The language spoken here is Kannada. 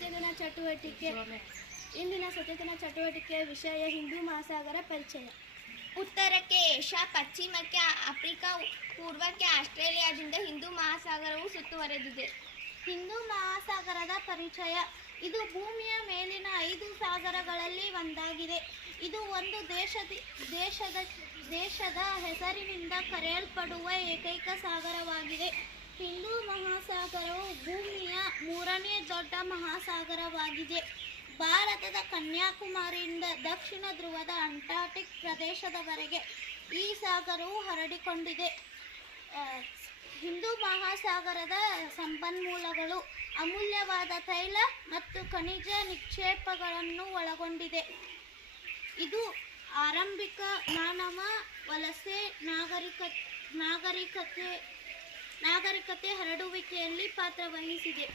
ಸಚೇತನ ಚಟುವಟಿಕೆ. ಇಂದಿನ ಸಚೇತನ ಚಟುವಟಿಕೆಯ ವಿಷಯ ಹಿಂದೂ ಮಹಾಸಾಗರ ಪರಿಚಯ. ಉತ್ತರಕ್ಕೆ ಏಷ್ಯಾ, ಪಶ್ಚಿಮಕ್ಕೆ ಆಫ್ರಿಕಾ, ಪೂರ್ವಕ್ಕೆ ಆಸ್ಟ್ರೇಲಿಯಾದಿಂದ ಹಿಂದೂ ಮಹಾಸಾಗರವು ಸುತ್ತುವರೆದಿದೆ. ಹಿಂದೂ ಮಹಾಸಾಗರದ ಪರಿಚಯ. ಇದು ಭೂಮಿಯ ಮೇಲಿನ ಐದು ಸಾಗರಗಳಲ್ಲಿ ಒಂದಾಗಿದೆ. ಇದು ಒಂದು ದೇಶದ ದೇಶದ ದೇಶದ ಹೆಸರಿನಿಂದ ಕರೆಯಲ್ಪಡುವ ಏಕೈಕ ಸಾಗರವಾಗಿದೆ. ಹಿಂದೂ ಮಹಾಸಾಗರವು ಮೂರನೇ ದೊಡ್ಡ ಮಹಾಸಾಗರವಾಗಿದೆ. ಭಾರತದ ಕನ್ಯಾಕುಮಾರಿಯಿಂದ ದಕ್ಷಿಣ ಧ್ರುವದ ಅಂಟಾರ್ಟಿಕ್ ಪ್ರದೇಶದವರೆಗೆ ಈ ಸಾಗರವು ಹರಡಿಕೊಂಡಿದೆ. ಹಿಂದೂ ಮಹಾಸಾಗರದ ಸಂಪನ್ಮೂಲಗಳು ಅಮೂಲ್ಯವಾದ ತೈಲ ಮತ್ತು ಖನಿಜ ನಿಕ್ಷೇಪಗಳನ್ನು ಒಳಗೊಂಡಿದೆ. ಇದು ಆರಂಭಿಕ ಮಾನವ ವಲಸೆ ನಾಗರಿಕ, ನಾಗರಿಕತೆ ನಾಗರಿಕತೆ ಹರಡುವಿಕೆಯಲ್ಲಿ ಪಾತ್ರ ವಹಿಸಿದೆ